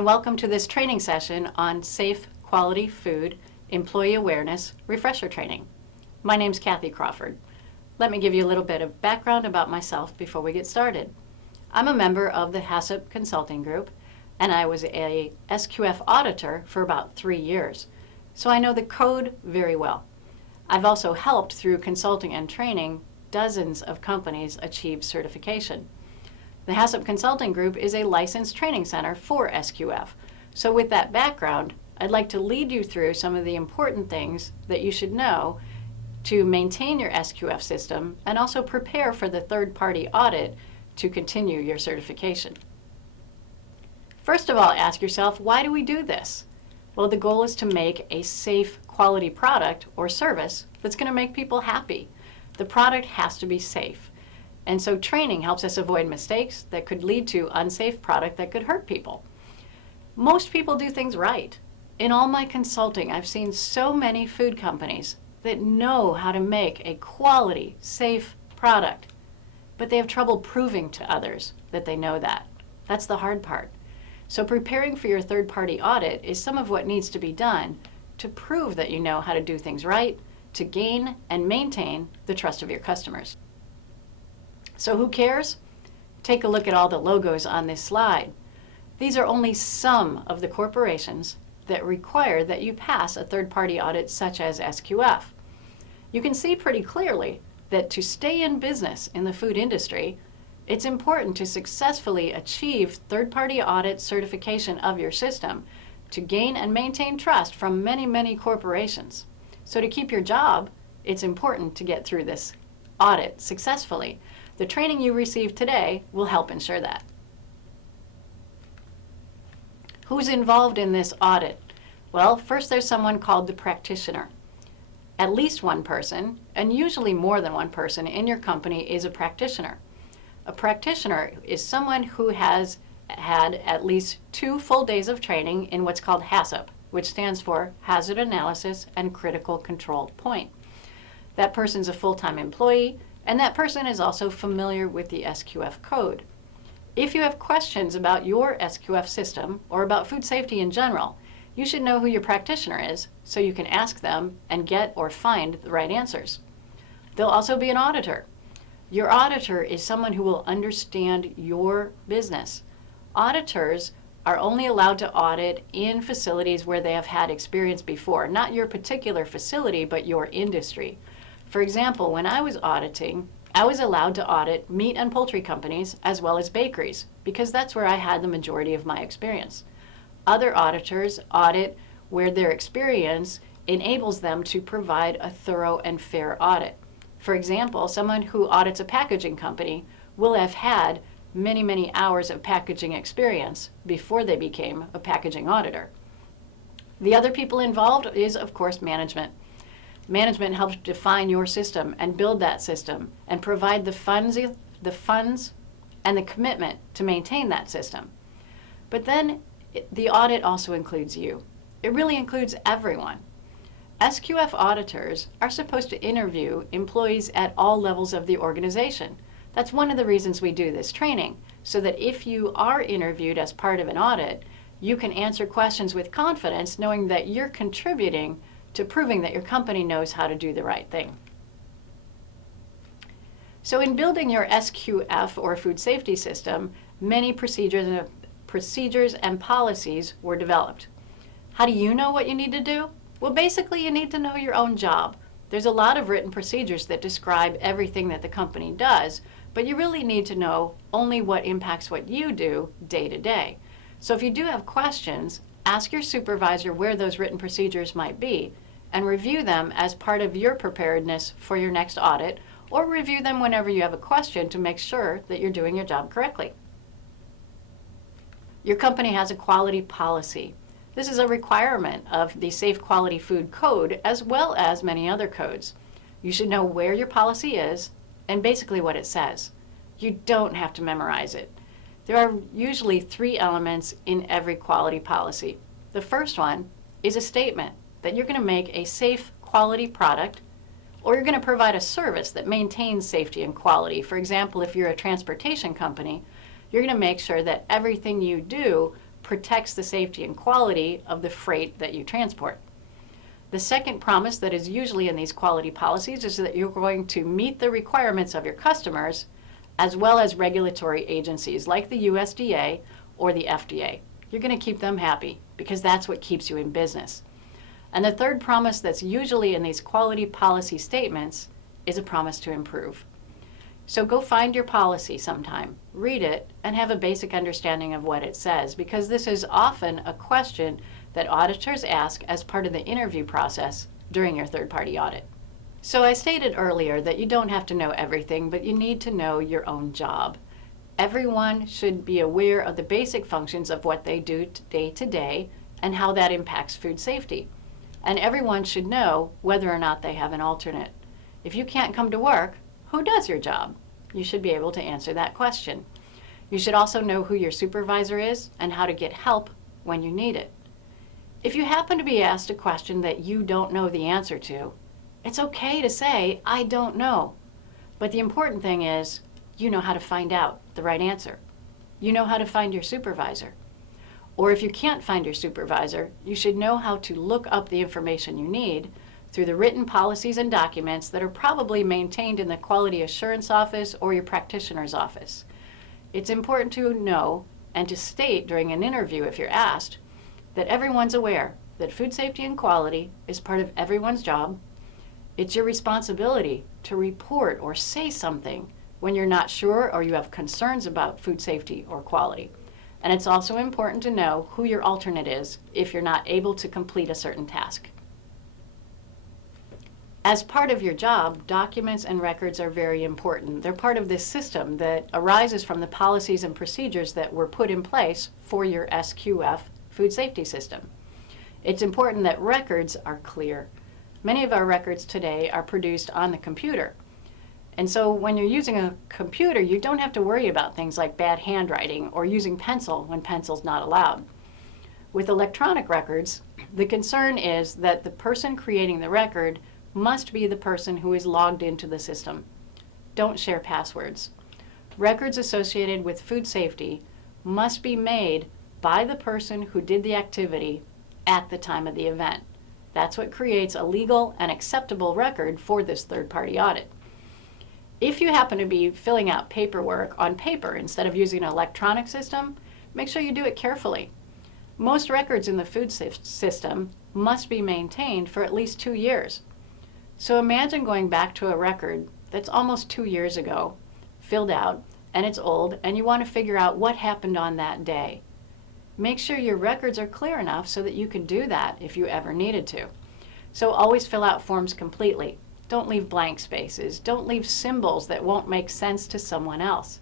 and welcome to this training session on Safe Quality Food Employee Awareness Refresher Training. My name's Kathy Crawford. Let me give you a little bit of background about myself before we get started. I'm a member of the HACCP Consulting Group, and I was a SQF auditor for about 3 years, so I know the code very well. I've also helped through consulting and training dozens of companies achieve certification. The HACCP Consulting Group is a licensed training center for SQF. So with that background, I'd like to lead you through some of the important things that you should know to maintain your SQF system and also prepare for the third-party audit to continue your certification. First of all, ask yourself, why do we do this? Well, the goal is to make a safe quality product or service that's going to make people happy. The product has to be safe. And so training helps us avoid mistakes that could lead to unsafe product that could hurt people. Most people do things right. In all my consulting, I've seen so many food companies that know how to make a quality, safe product, but they have trouble proving to others that they know that. That's the hard part. So preparing for your third-party audit is some of what needs to be done to prove that you know how to do things right, to gain and maintain the trust of your customers. So who cares? Take a look at all the logos on this slide. These are only some of the corporations that require that you pass a third-party audit such as SQF. You can see pretty clearly that to stay in business in the food industry, it's important to successfully achieve third-party audit certification of your system to gain and maintain trust from many, many corporations. So to keep your job, it's important to get through this audit successfully. The training you receive today will help ensure that. Who's involved in this audit? Well, first there's someone called the practitioner. At least one person, and usually more than one person in your company is a practitioner. A practitioner is someone who has had at least 2 full days of training in what's called HACCP, which stands for Hazard Analysis and Critical Control Point. That person's a full-time employee, and that person is also familiar with the SQF code. If you have questions about your SQF system or about food safety in general, you should know who your practitioner is so you can ask them and get or find the right answers. There'll also be an auditor. Your auditor is someone who will understand your business. Auditors are only allowed to audit in facilities where they have had experience before, not your particular facility, but your industry. For example, when I was auditing, I was allowed to audit meat and poultry companies as well as bakeries because that's where I had the majority of my experience. Other auditors audit where their experience enables them to provide a thorough and fair audit. For example, someone who audits a packaging company will have had many, many hours of packaging experience before they became a packaging auditor. The other people involved is, of course, management. Management helps define your system and build that system and provide the funds and the commitment to maintain that system. But then the audit also includes you. It really includes everyone. SQF auditors are supposed to interview employees at all levels of the organization. That's one of the reasons we do this training, so that if you are interviewed as part of an audit, you can answer questions with confidence knowing that you're contributing to proving that your company knows how to do the right thing. So in building your SQF or food safety system, many procedures and policies were developed. How do you know what you need to do? Well, basically you need to know your own job. There's a lot of written procedures that describe everything that the company does, but you really need to know only what impacts what you do day to day. So if you do have questions, ask your supervisor where those written procedures might be and review them as part of your preparedness for your next audit, or review them whenever you have a question to make sure that you're doing your job correctly. Your company has a quality policy. This is a requirement of the Safe Quality Food Code as well as many other codes. You should know where your policy is and basically what it says. You don't have to memorize it. There are usually 3 elements in every quality policy. The first one is a statement that you're going to make a safe quality product, or you're going to provide a service that maintains safety and quality. For example, if you're a transportation company, you're going to make sure that everything you do protects the safety and quality of the freight that you transport. The second promise that is usually in these quality policies is that you're going to meet the requirements of your customers as well as regulatory agencies like the USDA or the FDA. You're going to keep them happy because that's what keeps you in business. And the third promise that's usually in these quality policy statements is a promise to improve. So go find your policy sometime, read it, and have a basic understanding of what it says, because this is often a question that auditors ask as part of the interview process during your third-party audit. So I stated earlier that you don't have to know everything, but you need to know your own job. Everyone should be aware of the basic functions of what they do day to day and how that impacts food safety. And everyone should know whether or not they have an alternate. If you can't come to work, who does your job? You should be able to answer that question. You should also know who your supervisor is and how to get help when you need it. If you happen to be asked a question that you don't know the answer to, it's okay to say, I don't know. But the important thing is, you know how to find out the right answer. You know how to find your supervisor. Or if you can't find your supervisor, you should know how to look up the information you need through the written policies and documents that are probably maintained in the Quality Assurance Office or your practitioner's office. It's important to know and to state during an interview, if you're asked, that everyone's aware that food safety and quality is part of everyone's job. It's your responsibility to report or say something when you're not sure or you have concerns about food safety or quality. And it's also important to know who your alternate is if you're not able to complete a certain task. As part of your job, documents and records are very important. They're part of this system that arises from the policies and procedures that were put in place for your SQF food safety system. It's important that records are clear. Many of our records today are produced on the computer. And so when you're using a computer, you don't have to worry about things like bad handwriting or using pencil when pencil's not allowed. With electronic records, the concern is that the person creating the record must be the person who is logged into the system. Don't share passwords. Records associated with food safety must be made by the person who did the activity at the time of the event. That's what creates a legal and acceptable record for this third-party audit. If you happen to be filling out paperwork on paper instead of using an electronic system, make sure you do it carefully. Most records in the food system must be maintained for at least 2 years. So imagine going back to a record that's almost 2 years ago, filled out, and it's old, and you want to figure out what happened on that day. Make sure your records are clear enough so that you can do that if you ever needed to. So always fill out forms completely. Don't leave blank spaces. Don't leave symbols that won't make sense to someone else.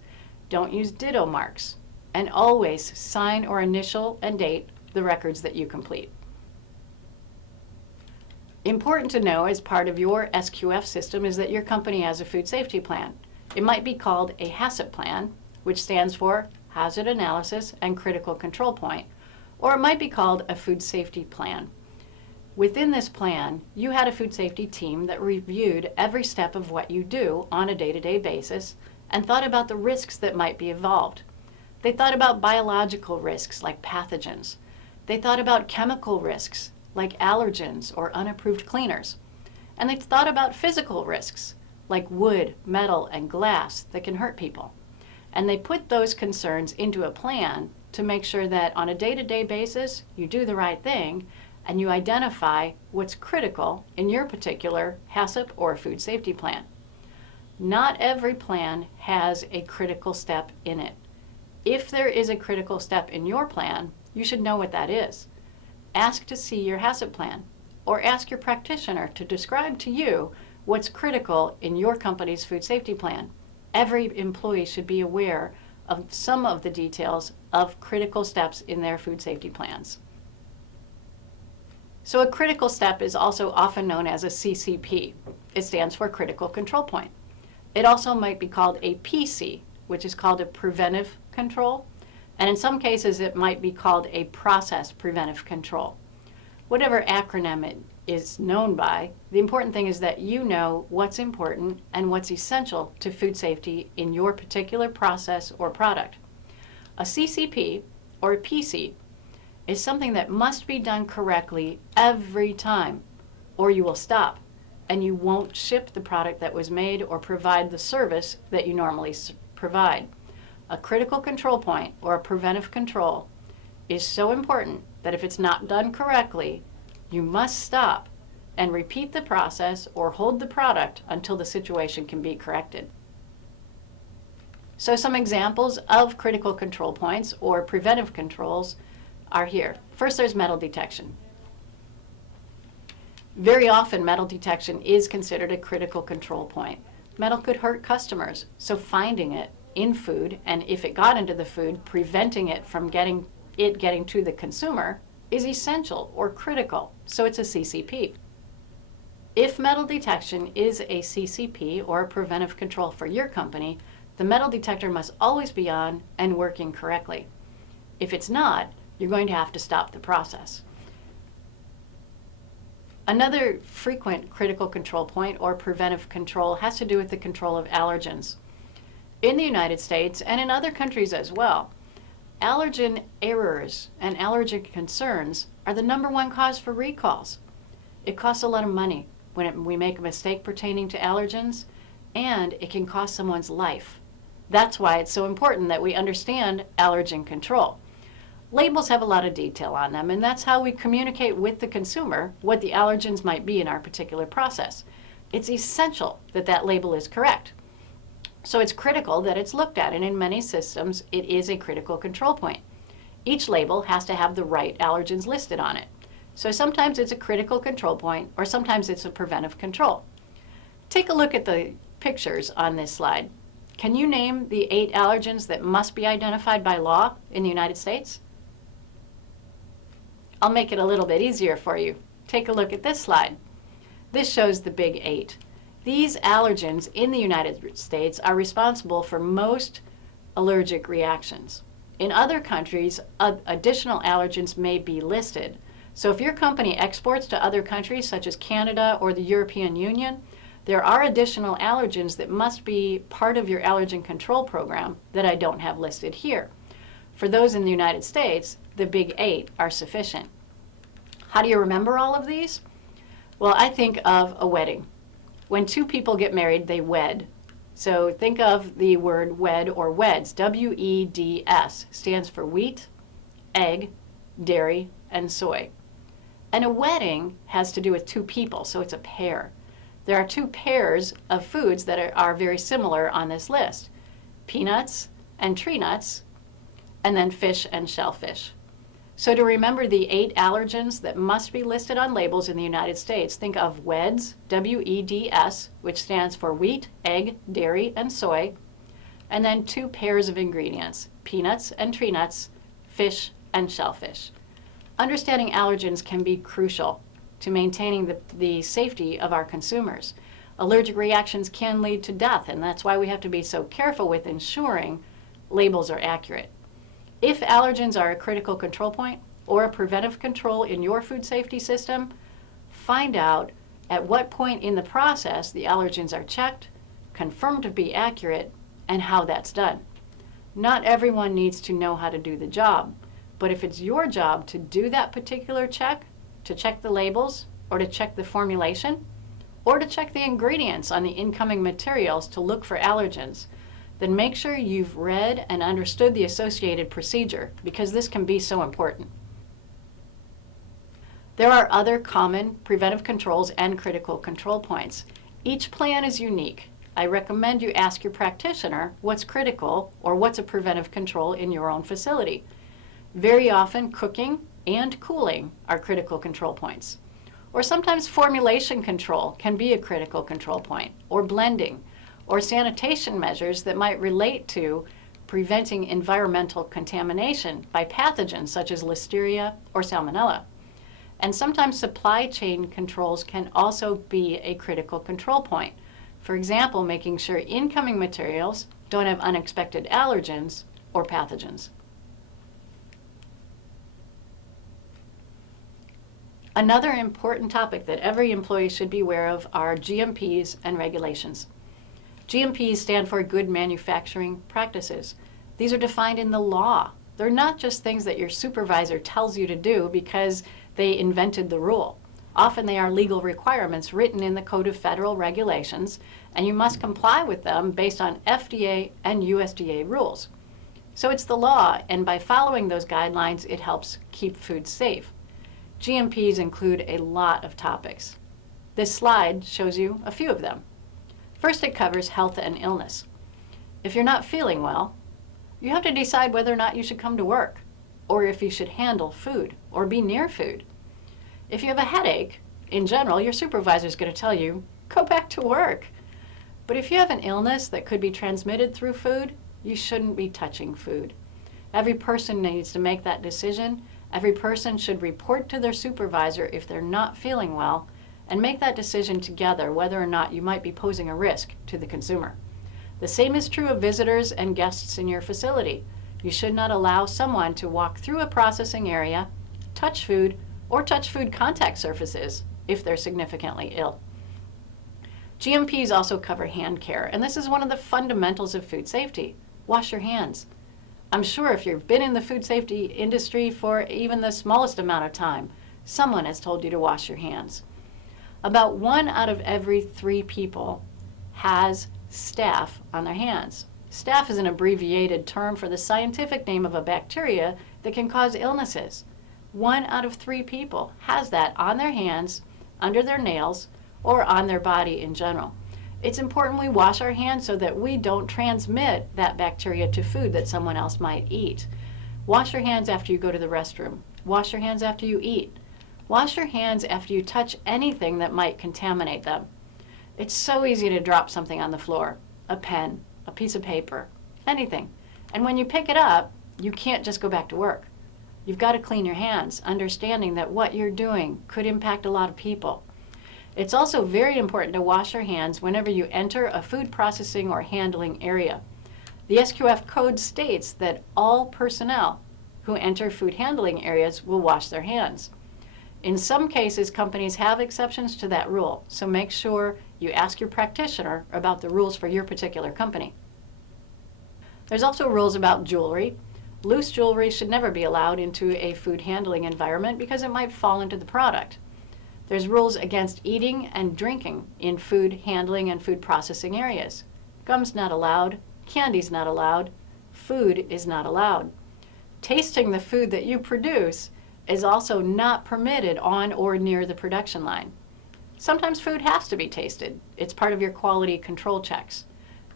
Don't use ditto marks. And always sign or initial and date the records that you complete. Important to know as part of your SQF system is that your company has a food safety plan. It might be called a HACCP plan, which stands for Hazard Analysis and Critical Control Point, or it might be called a food safety plan. Within this plan, you had a food safety team that reviewed every step of what you do on a day-to-day basis and thought about the risks that might be involved. They thought about biological risks like pathogens. They thought about chemical risks like allergens or unapproved cleaners. And they thought about physical risks like wood, metal, and glass that can hurt people. And they put those concerns into a plan to make sure that on a day-to-day basis you do the right thing and you identify what's critical in your particular HACCP or food safety plan. Not every plan has a critical step in it. If there is a critical step in your plan, you should know what that is. Ask to see your HACCP plan, or ask your practitioner to describe to you what's critical in your company's food safety plan. Every employee should be aware of some of the details of critical steps in their food safety plans. So a critical step is also often known as a CCP. It stands for Critical Control Point. It also might be called a PC, which is called a preventive control, and in some cases it might be called a process preventive control. Whatever acronym it is known by, the important thing is that you know what's important and what's essential to food safety in your particular process or product. A CCP or a PC is something that must be done correctly every time, or you will stop and you won't ship the product that was made or provide the service that you normally provide. A critical control point or a preventive control is so important that if it's not done correctly, you must stop and repeat the process or hold the product until the situation can be corrected. So some examples of critical control points or preventive controls are here. First, there's metal detection. Very often, metal detection is considered a critical control point. Metal could hurt customers, so finding it in food, and if it got into the food, preventing it from getting to the consumer is essential or critical, so it's a CCP. If metal detection is a CCP or a preventive control for your company, the metal detector must always be on and working correctly. If it's not, you're going to have to stop the process. Another frequent critical control point or preventive control has to do with the control of allergens. In the United States and in other countries as well, allergen errors and allergen concerns are the #1 cause for recalls. It costs a lot of money when we make a mistake pertaining to allergens, and it can cost someone's life. That's why it's so important that we understand allergen control. Labels have a lot of detail on them, and that's how we communicate with the consumer what the allergens might be in our particular process. It's essential that that label is correct. So it's critical that it's looked at, and in many systems, it is a critical control point. Each label has to have the right allergens listed on it. So sometimes it's a critical control point, or sometimes it's a preventive control. Take a look at the pictures on this slide. Can you name the 8 allergens that must be identified by law in the United States? I'll make it a little bit easier for you. Take a look at this slide. This shows the big 8. These allergens in the United States are responsible for most allergic reactions. In other countries, additional allergens may be listed. So if your company exports to other countries such as Canada or the European Union, there are additional allergens that must be part of your allergen control program that I don't have listed here. For those in the United States, the big 8 are sufficient. How do you remember all of these? Well, I think of a wedding. When 2 people get married, they wed. So think of the word wed or weds. W-E-D-S stands for wheat, egg, dairy, and soy. And a wedding has to do with 2 people, so it's a pair. There are 2 pairs of foods that are very similar on this list. Peanuts and tree nuts, and then fish and shellfish. So to remember the 8 allergens that must be listed on labels in the United States, think of WEDS, W-E-D-S, which stands for wheat, egg, dairy, and soy, and then 2 pairs of ingredients, peanuts and tree nuts, fish and shellfish. Understanding allergens can be crucial to maintaining the safety of our consumers. Allergic reactions can lead to death, and that's why we have to be so careful with ensuring labels are accurate. If allergens are a critical control point or a preventive control in your food safety system, find out at what point in the process the allergens are checked, confirmed to be accurate, and how that's done. Not everyone needs to know how to do the job, but if it's your job to do that particular check, to check the labels, or to check the formulation, or to check the ingredients on the incoming materials to look for allergens, then make sure you've read and understood the associated procedure, because this can be so important. There are other common preventive controls and critical control points. Each plan is unique. I recommend you ask your practitioner what's critical or what's a preventive control in your own facility. Very often, cooking and cooling are critical control points. Or sometimes formulation control can be a critical control point, or blending, or sanitation measures that might relate to preventing environmental contamination by pathogens such as Listeria or Salmonella. And sometimes supply chain controls can also be a critical control point. For example, making sure incoming materials don't have unexpected allergens or pathogens. Another important topic that every employee should be aware of are GMPs and regulations. GMPs stand for Good Manufacturing Practices. These are defined in the law. They're not just things that your supervisor tells you to do because they invented the rule. Often they are legal requirements written in the Code of Federal Regulations, and you must comply with them based on FDA and USDA rules. So it's the law, and by following those guidelines, it helps keep food safe. GMPs include a lot of topics. This slide shows you a few of them. First, it covers health and illness. If you're not feeling well, you have to decide whether or not you should come to work, or if you should handle food or be near food. If you have a headache, in general, your supervisor is going to tell you, go back to work. But if you have an illness that could be transmitted through food, you shouldn't be touching food. Every person needs to make that decision. Every person should report to their supervisor if they're not feeling well and make that decision together whether or not you might be posing a risk to the consumer. The same is true of visitors and guests in your facility. You should not allow someone to walk through a processing area, touch food, or touch food contact surfaces if they're significantly ill. GMPs also cover hand care, and this is one of the fundamentals of food safety. Wash your hands. I'm sure if you've been in the food safety industry for even the smallest amount of time, someone has told you to wash your hands. About 1 out of every 3 people has staph on their hands. Staph is an abbreviated term for the scientific name of a bacteria that can cause illnesses. 1 out of 3 people has that on their hands, under their nails, or on their body in general. It's important we wash our hands so that we don't transmit that bacteria to food that someone else might eat. Wash your hands after you go to the restroom. Wash your hands after you eat. Wash your hands after you touch anything that might contaminate them. It's so easy to drop something on the floor, a pen, a piece of paper, anything. And when you pick it up, you can't just go back to work. You've got to clean your hands, understanding that what you're doing could impact a lot of people. It's also very important to wash your hands whenever you enter a food processing or handling area. The SQF code states that all personnel who enter food handling areas will wash their hands. In some cases, companies have exceptions to that rule, so make sure you ask your practitioner about the rules for your particular company. There's also rules about jewelry. Loose jewelry should never be allowed into a food handling environment because it might fall into the product. There's rules against eating and drinking in food handling and food processing areas. Gum's not allowed, candy's not allowed, food is not allowed. Tasting the food that you produce is also not permitted on or near the production line. Sometimes food has to be tasted. It's part of your quality control checks,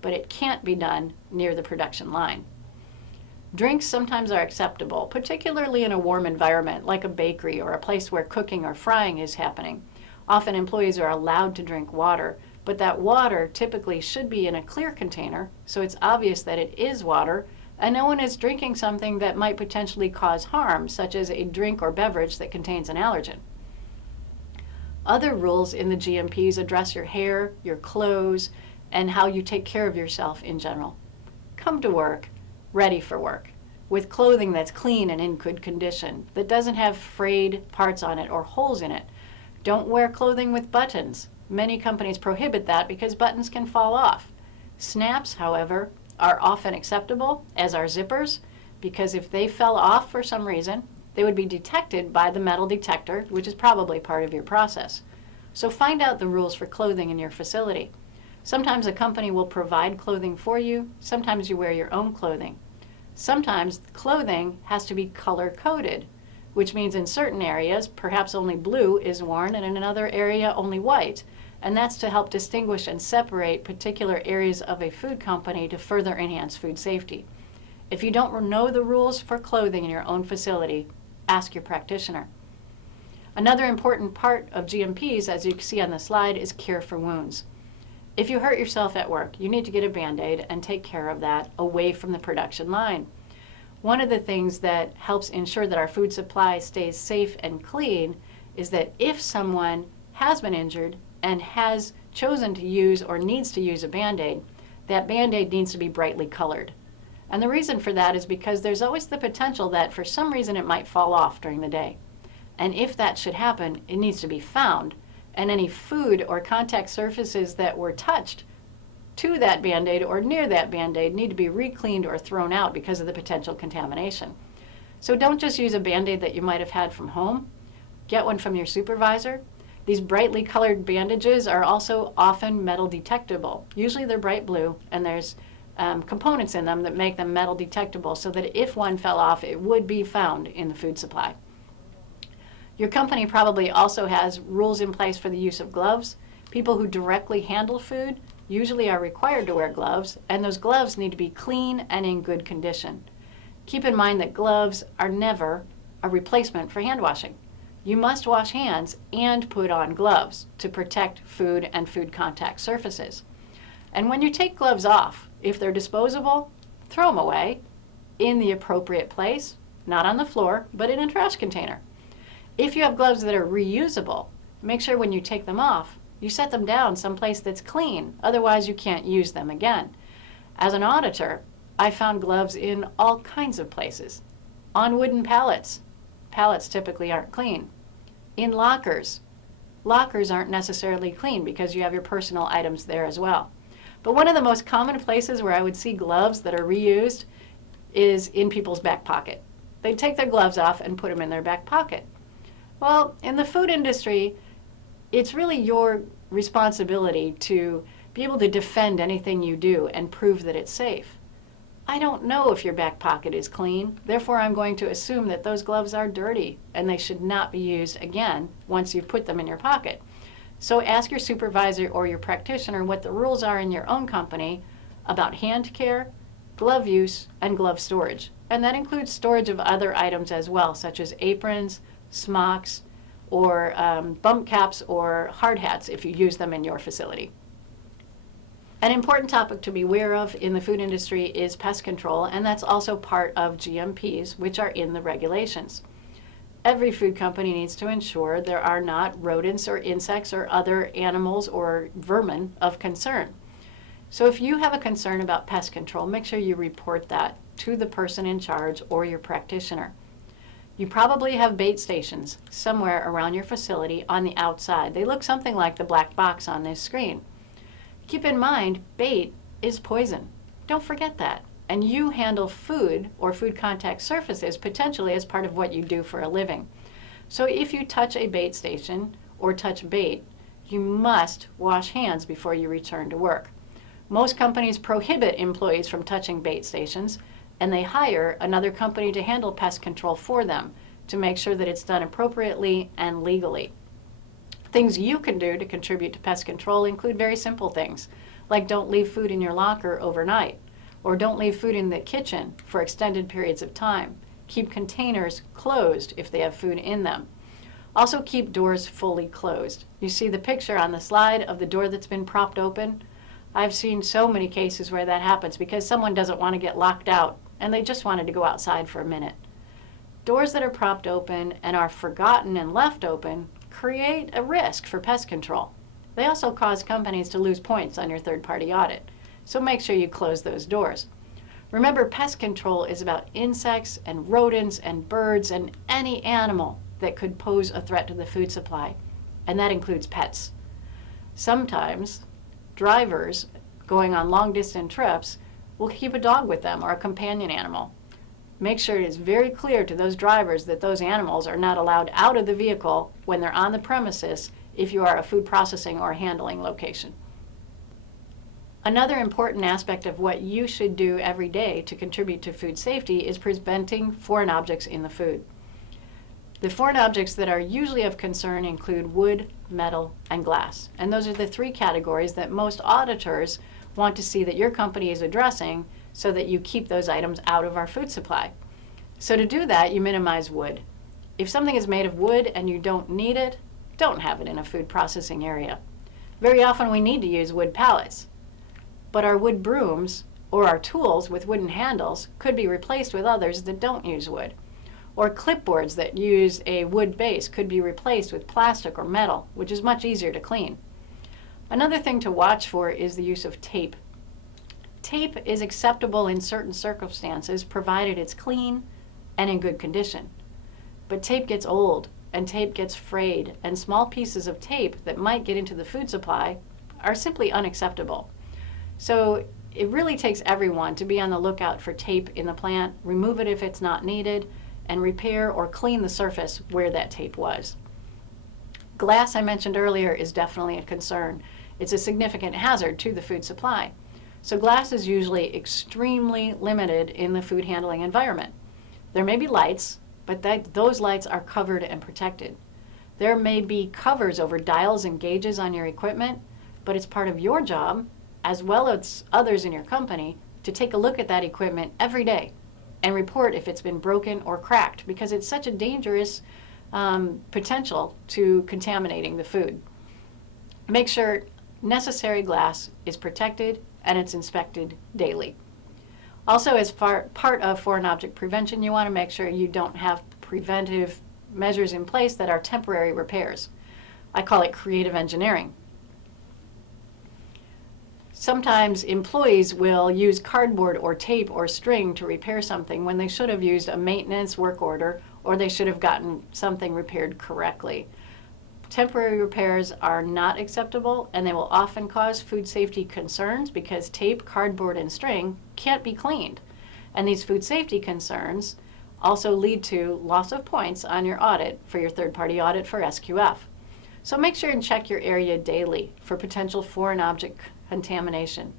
but it can't be done near the production line. Drinks sometimes are acceptable, particularly in a warm environment like a bakery or a place where cooking or frying is happening. Often employees are allowed to drink water, but that water typically should be in a clear container, so it's obvious that it is water, and no one is drinking something that might potentially cause harm, such as a drink or beverage that contains an allergen. Other rules in the GMPs address your hair, your clothes, and how you take care of yourself in general. Come to work ready for work, with clothing that's clean and in good condition, that doesn't have frayed parts on it or holes in it. Don't wear clothing with buttons. Many companies prohibit that because buttons can fall off. Snaps, however, are often acceptable, as are zippers, because if they fell off for some reason, they would be detected by the metal detector, which is probably part of your process. So find out the rules for clothing in your facility. Sometimes a company will provide clothing for you, sometimes you wear your own clothing. Sometimes clothing has to be color-coded, which means in certain areas, perhaps only blue is worn, and in another area only white. And that's to help distinguish and separate particular areas of a food company to further enhance food safety. If you don't know the rules for clothing in your own facility, ask your practitioner. Another important part of GMPs, as you can see on the slide, is care for wounds. If you hurt yourself at work, you need to get a Band-Aid and take care of that away from the production line. One of the things that helps ensure that our food supply stays safe and clean is that if someone has been injured and has chosen to use or needs to use a Band-Aid, that Band-Aid needs to be brightly colored. And the reason for that is because there's always the potential that for some reason it might fall off during the day. And if that should happen, it needs to be found, and any food or contact surfaces that were touched to that Band-Aid or near that Band-Aid need to be re-cleaned or thrown out because of the potential contamination. So don't just use a Band-Aid that you might have had from home. Get one from your supervisor. These brightly colored bandages are also often metal detectable. Usually they're bright blue, and there's components in them that make them metal detectable so that if one fell off, it would be found in the food supply. Your company probably also has rules in place for the use of gloves. People who directly handle food usually are required to wear gloves, and those gloves need to be clean and in good condition. Keep in mind that gloves are never a replacement for hand washing. You must wash hands and put on gloves to protect food and food contact surfaces. And when you take gloves off, if they're disposable, throw them away in the appropriate place, not on the floor, but in a trash container. If you have gloves that are reusable, make sure when you take them off, you set them down someplace that's clean, otherwise you can't use them again. As an auditor, I found gloves in all kinds of places. On wooden pallets. Pallets typically aren't clean. In lockers. Lockers aren't necessarily clean because you have your personal items there as well. But one of the most common places where I would see gloves that are reused is in people's back pocket. They'd take their gloves off and put them in their back pocket. Well, in the food industry, it's really your responsibility to be able to defend anything you do and prove that it's safe. I don't know if your back pocket is clean, therefore I'm going to assume that those gloves are dirty and they should not be used again once you've put them in your pocket. So ask your supervisor or your practitioner what the rules are in your own company about hand care, glove use, and glove storage. And that includes storage of other items as well, such as aprons, smocks, or bump caps or hard hats if you use them in your facility. An important topic to be aware of in the food industry is pest control, and that's also part of GMPs, which are in the regulations. Every food company needs to ensure there are not rodents or insects or other animals or vermin of concern. So if you have a concern about pest control, make sure you report that to the person in charge or your practitioner. You probably have bait stations somewhere around your facility on the outside. They look something like the black box on this screen. Keep in mind, bait is poison. Don't forget that. And you handle food or food contact surfaces potentially as part of what you do for a living. So if you touch a bait station or touch bait, you must wash hands before you return to work. Most companies prohibit employees from touching bait stations, and they hire another company to handle pest control for them to make sure that it's done appropriately and legally. Things you can do to contribute to pest control include very simple things, like don't leave food in your locker overnight, or don't leave food in the kitchen for extended periods of time. Keep containers closed if they have food in them. Also keep doors fully closed. You see the picture on the slide of the door that's been propped open? I've seen so many cases where that happens because someone doesn't want to get locked out and they just wanted to go outside for a minute. Doors that are propped open and are forgotten and left open create a risk for pest control. They also cause companies to lose points on your third-party audit, so make sure you close those doors. Remember, pest control is about insects and rodents and birds and any animal that could pose a threat to the food supply, and that includes pets. Sometimes drivers going on long-distance trips will keep a dog with them or a companion animal. Make sure it is very clear to those drivers that those animals are not allowed out of the vehicle when they're on the premises if you are a food processing or handling location. Another important aspect of what you should do every day to contribute to food safety is preventing foreign objects in the food. The foreign objects that are usually of concern include wood, metal, and glass. And those are the three categories that most auditors want to see that your company is addressing so that you keep those items out of our food supply. So to do that, you minimize wood. If something is made of wood and you don't need it, don't have it in a food processing area. Very often we need to use wood pallets, but our wood brooms or our tools with wooden handles could be replaced with others that don't use wood. Or clipboards that use a wood base could be replaced with plastic or metal, which is much easier to clean. Another thing to watch for is the use of tape. Tape is acceptable in certain circumstances provided it's clean and in good condition. But tape gets old and tape gets frayed, and small pieces of tape that might get into the food supply are simply unacceptable. So it really takes everyone to be on the lookout for tape in the plant, remove it if it's not needed, and repair or clean the surface where that tape was. Glass, I mentioned earlier, is definitely a concern. It's a significant hazard to the food supply. So glass is usually extremely limited in the food handling environment. There may be lights, but those lights are covered and protected. There may be covers over dials and gauges on your equipment, but it's part of your job, as well as others in your company, to take a look at that equipment every day and report if it's been broken or cracked, because it's such a dangerous potential to contaminating the food. Make sure necessary glass is protected and it's inspected daily. Also, as part of foreign object prevention, you want to make sure you don't have preventive measures in place that are temporary repairs. I call it creative engineering. Sometimes employees will use cardboard or tape or string to repair something when they should have used a maintenance work order, or they should have gotten something repaired correctly. Temporary repairs are not acceptable, and they will often cause food safety concerns because tape, cardboard, and string can't be cleaned. And these food safety concerns also lead to loss of points on your audit for your third-party audit for SQF. So make sure and check your area daily for potential foreign object contamination.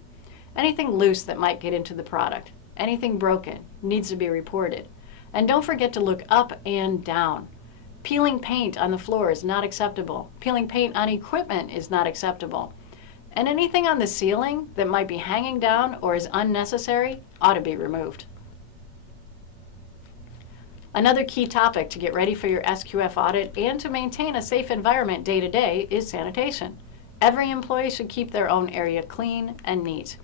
Anything loose that might get into the product, anything broken, needs to be reported. And don't forget to look up and down. Peeling paint on the floor is not acceptable. Peeling paint on equipment is not acceptable. And anything on the ceiling that might be hanging down or is unnecessary ought to be removed. Another key topic to get ready for your SQF audit and to maintain a safe environment day to day is sanitation. Every employee should keep their own area clean and neat.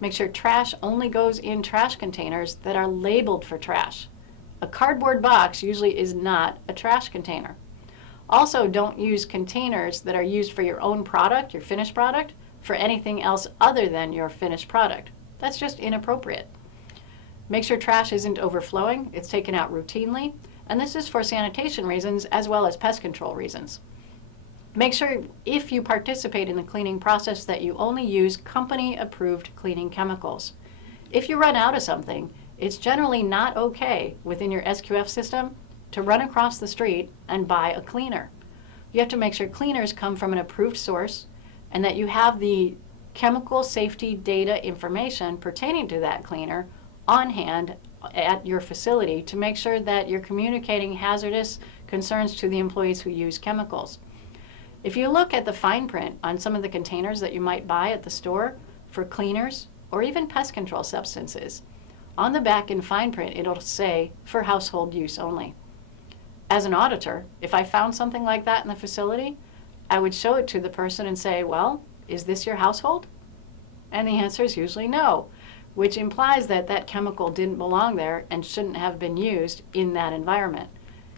Make sure trash only goes in trash containers that are labeled for trash. A cardboard box usually is not a trash container. Also, don't use containers that are used for your own product, your finished product, for anything else other than your finished product. That's just inappropriate. Make sure trash isn't overflowing, it's taken out routinely, and this is for sanitation reasons as well as pest control reasons. Make sure if you participate in the cleaning process that you only use company-approved cleaning chemicals. If you run out of something, it's generally not okay within your SQF system to run across the street and buy a cleaner. You have to make sure cleaners come from an approved source and that you have the chemical safety data information pertaining to that cleaner on hand at your facility to make sure that you're communicating hazardous concerns to the employees who use chemicals. If you look at the fine print on some of the containers that you might buy at the store for cleaners or even pest control substances, on the back in fine print it'll say for household use only. As an auditor, if I found something like that in the facility, I would show it to the person and say, well, is this your household? And the answer is usually no, which implies that that chemical didn't belong there and shouldn't have been used in that environment.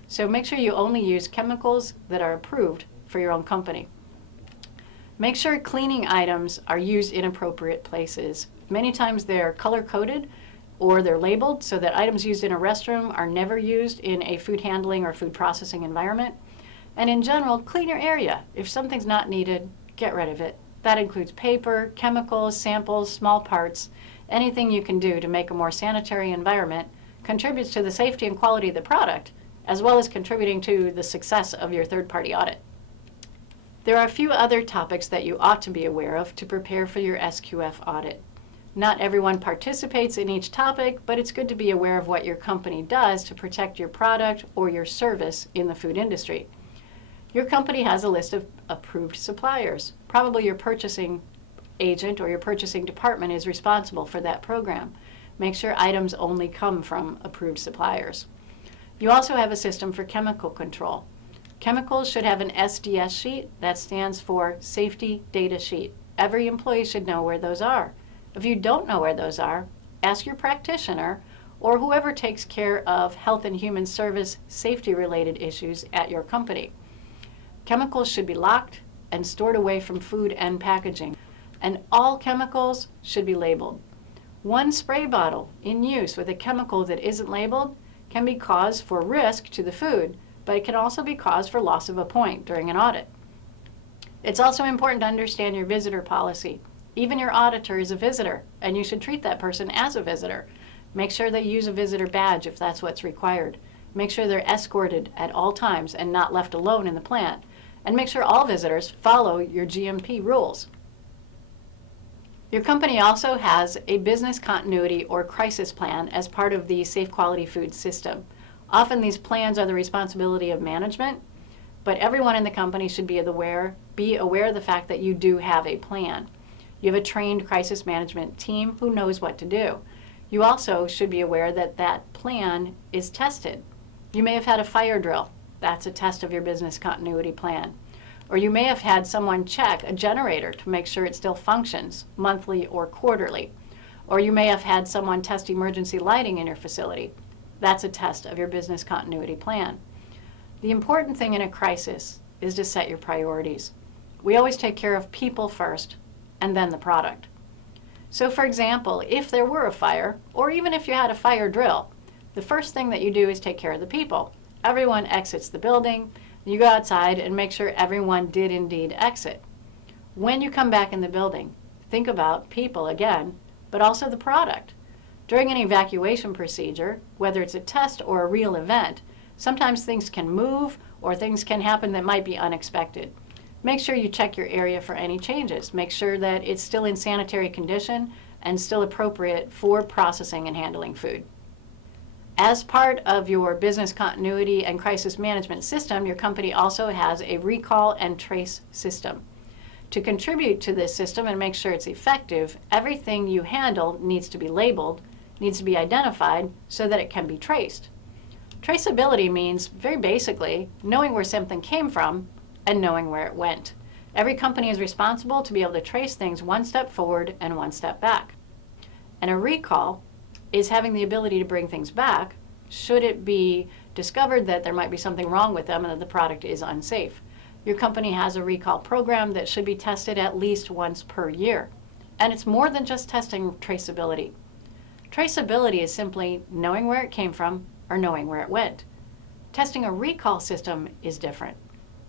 So make sure you only use chemicals that are approved for your own company. Make sure cleaning items are used in appropriate places. Many times they're color-coded or they're labeled so that items used in a restroom are never used in a food handling or food processing environment. And in general, clean your area. If something's not needed, get rid of it. That includes paper, chemicals, samples, small parts. Anything you can do to make a more sanitary environment contributes to the safety and quality of the product, as well as contributing to the success of your third-party audit. There are a few other topics that you ought to be aware of to prepare for your SQF audit. Not everyone participates in each topic, but it's good to be aware of what your company does to protect your product or your service in the food industry. Your company has a list of approved suppliers. Probably your purchasing agent or your purchasing department is responsible for that program. Make sure items only come from approved suppliers. You also have a system for chemical control. Chemicals should have an SDS sheet, that stands for Safety Data Sheet. Every employee should know where those are. If you don't know where those are, ask your practitioner or whoever takes care of health and human service safety-related issues at your company. Chemicals should be locked and stored away from food and packaging, and all chemicals should be labeled. One spray bottle in use with a chemical that isn't labeled can be cause for risk to the food, but it can also be cause for loss of a point during an audit. It's also important to understand your visitor policy. Even your auditor is a visitor, and you should treat that person as a visitor. Make sure they use a visitor badge if that's what's required. Make sure they're escorted at all times and not left alone in the plant. And make sure all visitors follow your GMP rules. Your company also has a business continuity or crisis plan as part of the Safe Quality Food system. Often these plans are the responsibility of management, but everyone in the company should be aware of the fact that you do have a plan. You have a trained crisis management team who knows what to do. You also should be aware that that plan is tested. You may have had a fire drill. That's a test of your business continuity plan. Or you may have had someone check a generator to make sure it still functions monthly or quarterly. Or you may have had someone test emergency lighting in your facility. That's a test of your business continuity plan. The important thing in a crisis is to set your priorities. We always take care of people first and then the product. So for example, if there were a fire, or even if you had a fire drill, the first thing that you do is take care of the people. Everyone exits the building. You go outside and make sure everyone did indeed exit. When you come back in the building, think about people again, but also the product. During an evacuation procedure, whether it's a test or a real event, sometimes things can move or things can happen that might be unexpected. Make sure you check your area for any changes. Make sure that it's still in sanitary condition and still appropriate for processing and handling food. As part of your business continuity and crisis management system, your company also has a recall and trace system. To contribute to this system and make sure it's effective, everything you handle needs to be labeled, needs to be identified so that it can be traced. Traceability means, very basically, knowing where something came from and knowing where it went. Every company is responsible to be able to trace things one step forward and one step back. And a recall is having the ability to bring things back should it be discovered that there might be something wrong with them and that the product is unsafe. Your company has a recall program that should be tested at least once per year. And it's more than just testing traceability. Traceability is simply knowing where it came from or knowing where it went. Testing a recall system is different.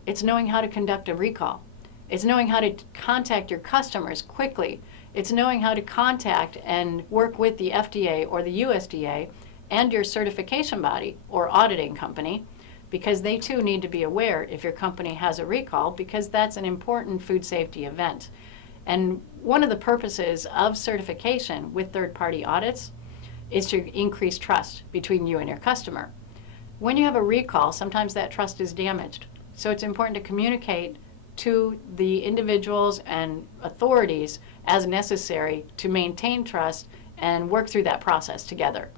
It's knowing how to conduct a recall. It's knowing how to contact your customers quickly. It's knowing how to contact and work with the FDA or the USDA and your certification body or auditing company, because they too need to be aware if your company has a recall, because that's an important food safety event. And one of the purposes of certification with third-party audits is to increase trust between you and your customer. When you have a recall, sometimes that trust is damaged. So it's important to communicate to the individuals and authorities as necessary to maintain trust and work through that process together.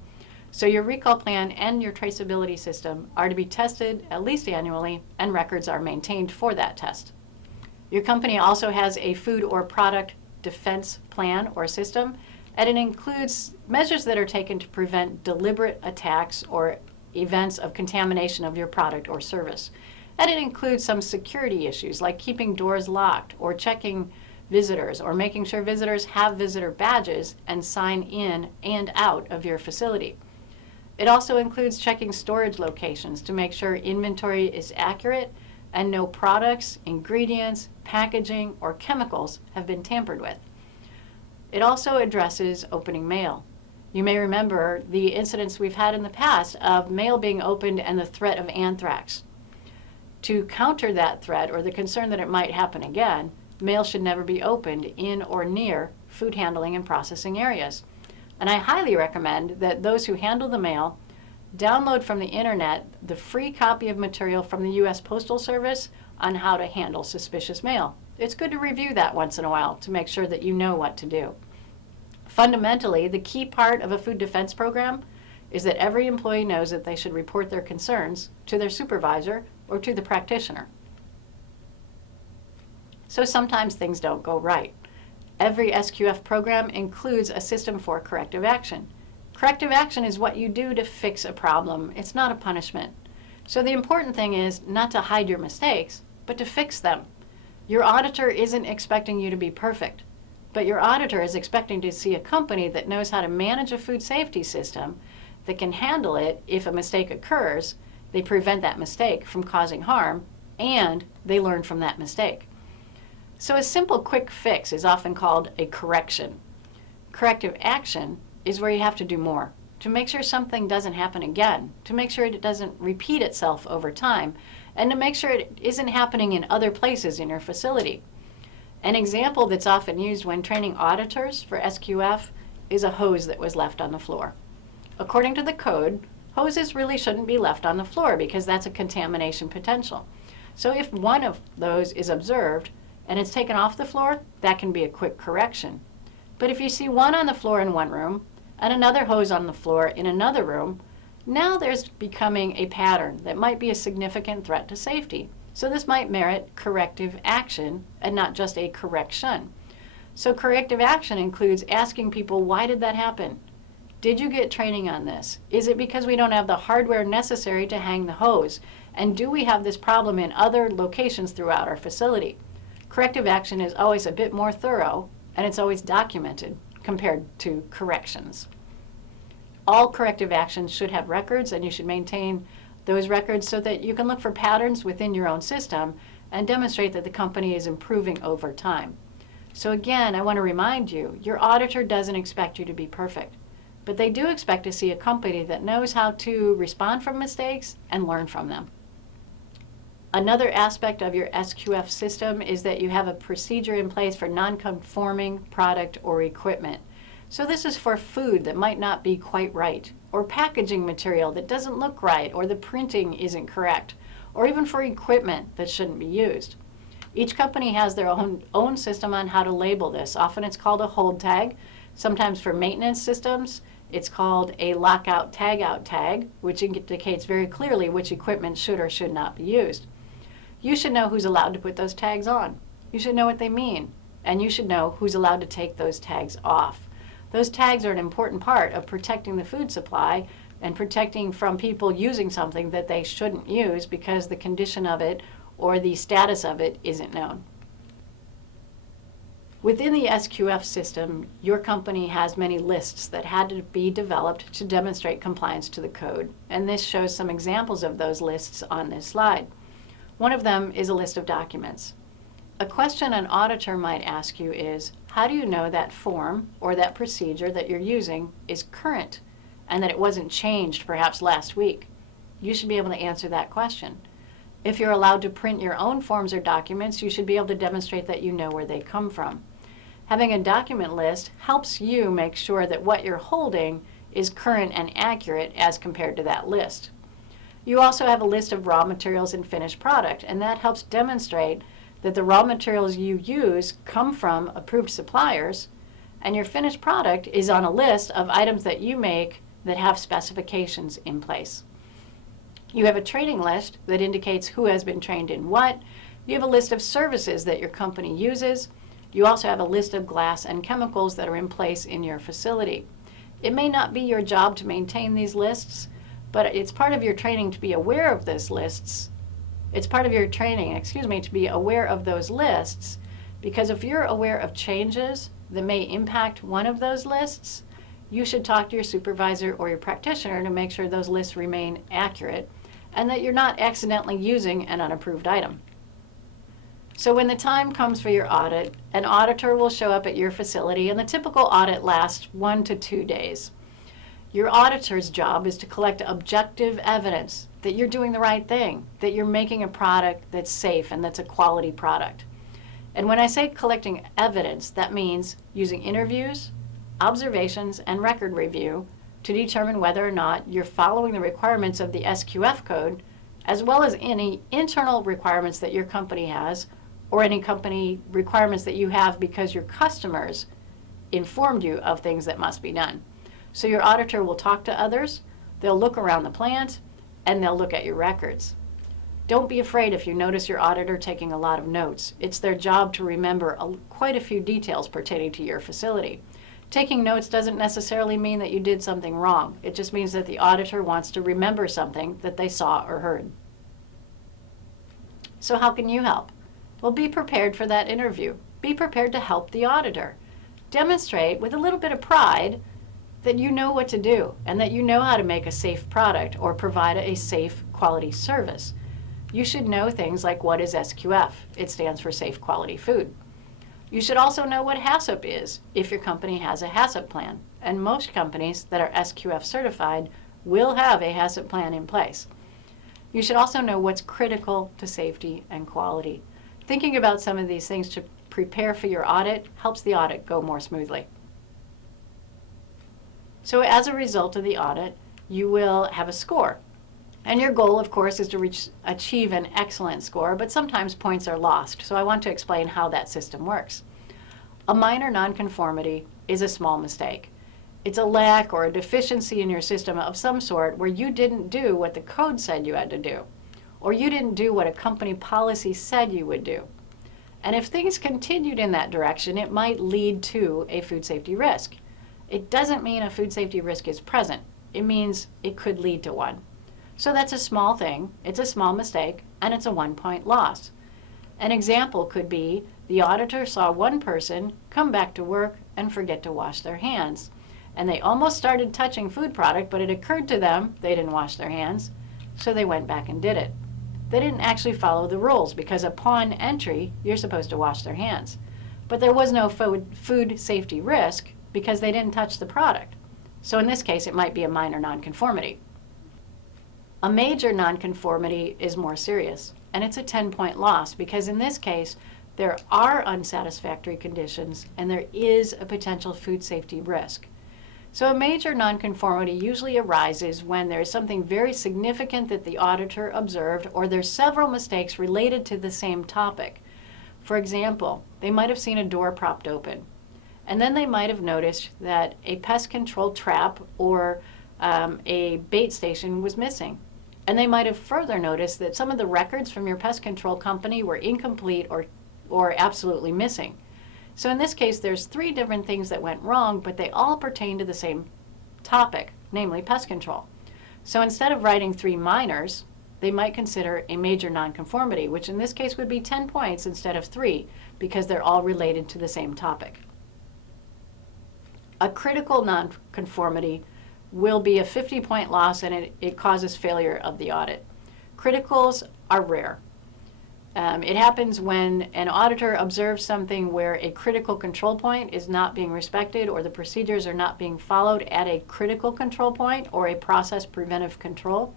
So your recall plan and your traceability system are to be tested at least annually, and records are maintained for that test. Your company also has a food or product defense plan or system, and it includes measures that are taken to prevent deliberate attacks or events of contamination of your product or service. And it includes some security issues like keeping doors locked or checking visitors or making sure visitors have visitor badges and sign in and out of your facility. It also includes checking storage locations to make sure inventory is accurate and no products, ingredients, packaging, or chemicals have been tampered with. It also addresses opening mail. You may remember the incidents we've had in the past of mail being opened and the threat of anthrax. To counter that threat or the concern that it might happen again, mail should never be opened in or near food handling and processing areas. And I highly recommend that those who handle the mail download from the internet the free copy of material from the U.S. Postal Service on how to handle suspicious mail. It's good to review that once in a while to make sure that you know what to do. Fundamentally, the key part of a food defense program is that every employee knows that they should report their concerns to their supervisor or to the practitioner. So sometimes things don't go right. Every SQF program includes a system for corrective action. Corrective action is what you do to fix a problem. It's not a punishment. So the important thing is not to hide your mistakes, but to fix them. Your auditor isn't expecting you to be perfect, but your auditor is expecting to see a company that knows how to manage a food safety system, that can handle it if a mistake occurs, they prevent that mistake from causing harm, and they learn from that mistake. So a simple quick fix is often called a correction. Corrective action is where you have to do more to make sure something doesn't happen again, to make sure it doesn't repeat itself over time, and to make sure it isn't happening in other places in your facility. An example that's often used when training auditors for SQF is a hose that was left on the floor. According to the code, hoses really shouldn't be left on the floor because that's a contamination potential. So if one of those is observed and it's taken off the floor, that can be a quick correction. But if you see one on the floor in one room and another hose on the floor in another room, now there's becoming a pattern that might be a significant threat to safety. So this might merit corrective action and not just a correction. So corrective action includes asking people, why did that happen? Did you get training on this? Is it because we don't have the hardware necessary to hang the hose? And do we have this problem in other locations throughout our facility? Corrective action is always a bit more thorough, and it's always documented compared to corrections. All corrective actions should have records, and you should maintain those records so that you can look for patterns within your own system and demonstrate that the company is improving over time. So again, I want to remind you, your auditor doesn't expect you to be perfect, but they do expect to see a company that knows how to respond from mistakes and learn from them. Another aspect of your SQF system is that you have a procedure in place for non-conforming product or equipment. So this is for food that might not be quite right, or packaging material that doesn't look right, or the printing isn't correct, or even for equipment that shouldn't be used. Each company has their own system on how to label this. Often it's called a hold tag. Sometimes for maintenance systems, it's called a lockout tagout tag, which indicates very clearly which equipment should or should not be used. You should know who's allowed to put those tags on. You should know what they mean, and you should know who's allowed to take those tags off. Those tags are an important part of protecting the food supply and protecting from people using something that they shouldn't use because the condition of it or the status of it isn't known. Within the SQF system, your company has many lists that had to be developed to demonstrate compliance to the code, and this shows some examples of those lists on this slide. One of them is a list of documents. A question an auditor might ask you is, how do you know that form or that procedure that you're using is current and that it wasn't changed perhaps last week? You should be able to answer that question. If you're allowed to print your own forms or documents, you should be able to demonstrate that you know where they come from. Having a document list helps you make sure that what you're holding is current and accurate as compared to that list. You also have a list of raw materials and finished product, and that helps demonstrate that the raw materials you use come from approved suppliers, and your finished product is on a list of items that you make that have specifications in place. You have a training list that indicates who has been trained in what. You have a list of services that your company uses. You also have a list of glass and chemicals that are in place in your facility. It may not be your job to maintain these lists, but it's part of your training to be aware of those lists. It's part of your training, to be aware of those lists, because if you're aware of changes that may impact one of those lists, you should talk to your supervisor or your practitioner to make sure those lists remain accurate and that you're not accidentally using an unapproved item. So when the time comes for your audit, an auditor will show up at your facility, and the typical audit lasts 1 to 2 days. Your auditor's job is to collect objective evidence that you're doing the right thing, that you're making a product that's safe and that's a quality product. And when I say collecting evidence, that means using interviews, observations, and record review to determine whether or not you're following the requirements of the SQF code, as well as any internal requirements that your company has, or any company requirements that you have because your customers informed you of things that must be done. So your auditor will talk to others, they'll look around the plant, and they'll look at your records. Don't be afraid if you notice your auditor taking a lot of notes. It's their job to remember quite a few details pertaining to your facility. Taking notes doesn't necessarily mean that you did something wrong. It just means that the auditor wants to remember something that they saw or heard. So how can you help? Well, be prepared for that interview. Be prepared to help the auditor. Demonstrate with a little bit of pride that you know what to do and that you know how to make a safe product or provide a safe quality service. You should know things like, what is SQF? It stands for Safe Quality Food. You should also know what HACCP is if your company has a HACCP plan, and most companies that are SQF certified will have a HACCP plan in place. You should also know what's critical to safety and quality. Thinking about some of these things to prepare for your audit helps the audit go more smoothly. So as a result of the audit, you will have a score. And your goal, of course, is to achieve an excellent score, but sometimes points are lost. So I want to explain how that system works. A minor nonconformity is a small mistake. It's a lack or a deficiency in your system of some sort where you didn't do what the code said you had to do, or you didn't do what a company policy said you would do. And if things continued in that direction, it might lead to a food safety risk. It doesn't mean a food safety risk is present. It means it could lead to one. So that's a small thing, it's a small mistake, and it's a 1-point loss. An example could be the auditor saw one person come back to work and forget to wash their hands. And they almost started touching food product, but it occurred to them they didn't wash their hands, so they went back and did it. They didn't actually follow the rules because upon entry, you're supposed to wash their hands. But there was no food safety risk because they didn't touch the product. So in this case, it might be a minor nonconformity. A major nonconformity is more serious, and it's a 10-point loss because in this case, there are unsatisfactory conditions and there is a potential food safety risk. So a major nonconformity usually arises when there is something very significant that the auditor observed or there's several mistakes related to the same topic. For example, they might have seen a door propped open, and then they might have noticed that a pest control trap or a bait station was missing. And they might have further noticed that some of the records from your pest control company were incomplete or absolutely missing. So in this case, there's 3 different things that went wrong, but they all pertain to the same topic, namely pest control. So instead of writing 3 minors, they might consider a major nonconformity, which in this case would be 10 points instead of 3, because they're all related to the same topic. A critical nonconformity will be a 50-point loss, and it causes failure of the audit. Criticals are rare. It happens when an auditor observes something where a critical control point is not being respected or the procedures are not being followed at a critical control point or a process preventive control.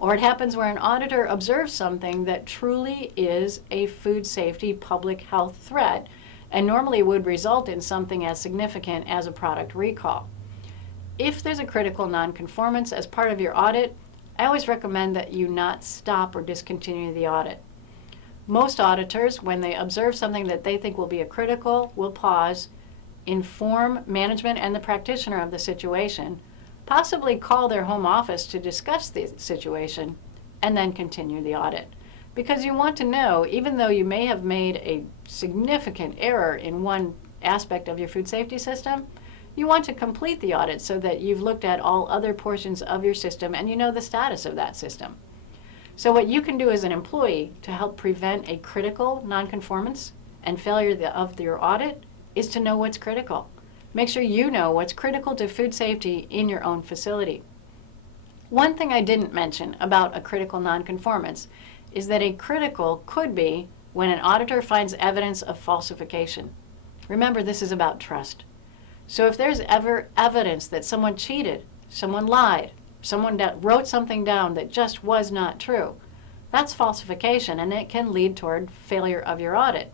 Or it happens where an auditor observes something that truly is a food safety public health threat and normally would result in something as significant as a product recall. If there's a critical nonconformance as part of your audit, I always recommend that you not stop or discontinue the audit. Most auditors, when they observe something that they think will be a critical, will pause, inform management and the practitioner of the situation, possibly call their home office to discuss the situation, and then continue the audit. Because you want to know, even though you may have made a significant error in one aspect of your food safety system, you want to complete the audit so that you've looked at all other portions of your system and you know the status of that system. So what you can do as an employee to help prevent a critical nonconformance and failure of your audit is to know what's critical. Make sure you know what's critical to food safety in your own facility. One thing I didn't mention about a critical nonconformance is that a critical could be when an auditor finds evidence of falsification. Remember, this is about trust. So if there's ever evidence that someone cheated, someone lied, someone wrote something down that just was not true, that's falsification, and it can lead toward failure of your audit.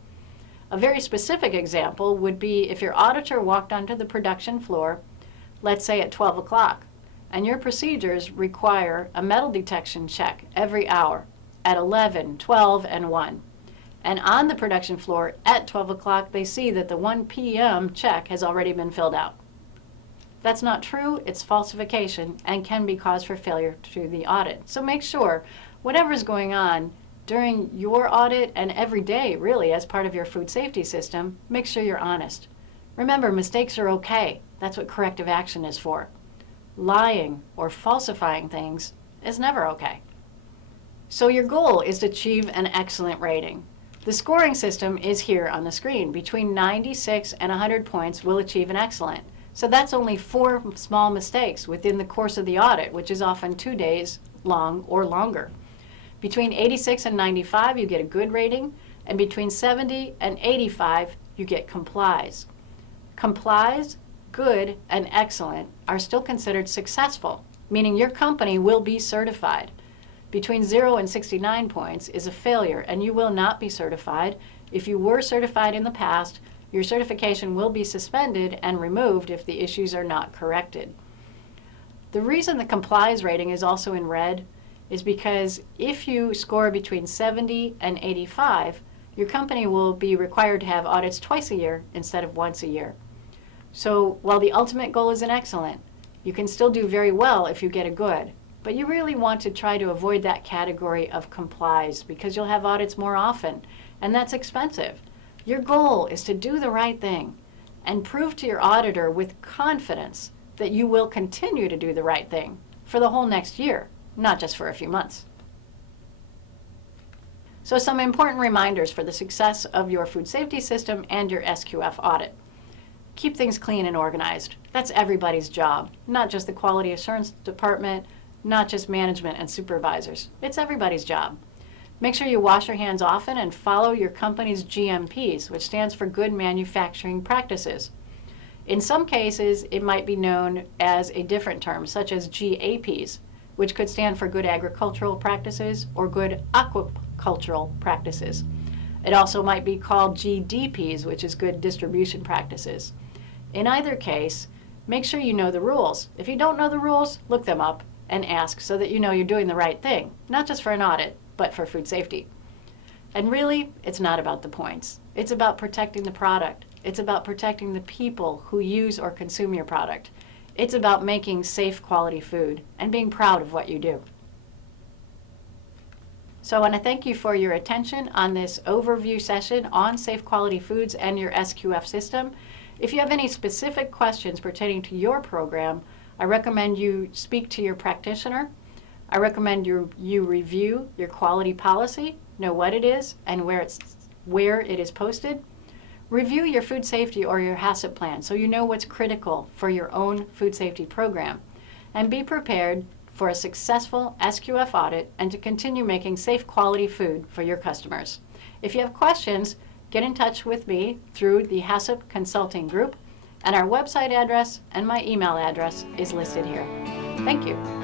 A very specific example would be if your auditor walked onto the production floor, let's say at 12 o'clock, and your procedures require a metal detection check every hour at 11, 12, and 1. And on the production floor at 12 o'clock, they see that the 1 p.m. check has already been filled out. That's not true, it's falsification, and can be cause for failure to the audit. So make sure, whatever's going on during your audit and every day, really, as part of your food safety system, make sure you're honest. Remember, mistakes are okay. That's what corrective action is for. Lying or falsifying things is never okay. So your goal is to achieve an excellent rating. The scoring system is here on the screen. Between 96 and 100 points will achieve an excellent. So that's only 4 small mistakes within the course of the audit, which is often 2 days long or longer. Between 86 and 95, you get a good rating, and between 70 and 85, you get complies. Complies, good, and excellent are still considered successful, meaning your company will be certified. Between 0 and 69 points is a failure, and you will not be certified. If you were certified in the past, your certification will be suspended and removed if the issues are not corrected. The reason the complies rating is also in red is because if you score between 70 and 85, your company will be required to have audits twice a year instead of once a year. So while the ultimate goal is an excellent, you can still do very well if you get a good. But you really want to try to avoid that category of complies because you'll have audits more often, and that's expensive. Your goal is to do the right thing and prove to your auditor with confidence that you will continue to do the right thing for the whole next year, not just for a few months. So some important reminders for the success of your food safety system and your SQF audit. Keep things clean and organized. That's everybody's job, not just the quality assurance department, not just management and supervisors. It's everybody's job. Make sure you wash your hands often and follow your company's GMPs, which stands for Good Manufacturing Practices. In some cases, it might be known as a different term, such as GAPs, which could stand for Good Agricultural Practices or Good Aquacultural Practices. It also might be called GDPs, which is Good Distribution Practices. In either case, make sure you know the rules. If you don't know the rules, look them up and ask so that you know you're doing the right thing, not just for an audit, but for food safety. And really, it's not about the points. It's about protecting the product. It's about protecting the people who use or consume your product. It's about making safe, quality food and being proud of what you do. So I want to thank you for your attention on this overview session on safe, quality foods and your SQF system. If you have any specific questions pertaining to your program, I recommend you speak to your practitioner. I recommend you review your quality policy, know what it is and where it is posted. Review your food safety or your HACCP plan so you know what's critical for your own food safety program. And be prepared for a successful SQF audit and to continue making safe quality food for your customers. If you have questions, get in touch with me through the HACCP Consulting Group, and our website address and my email address is listed here. Thank you.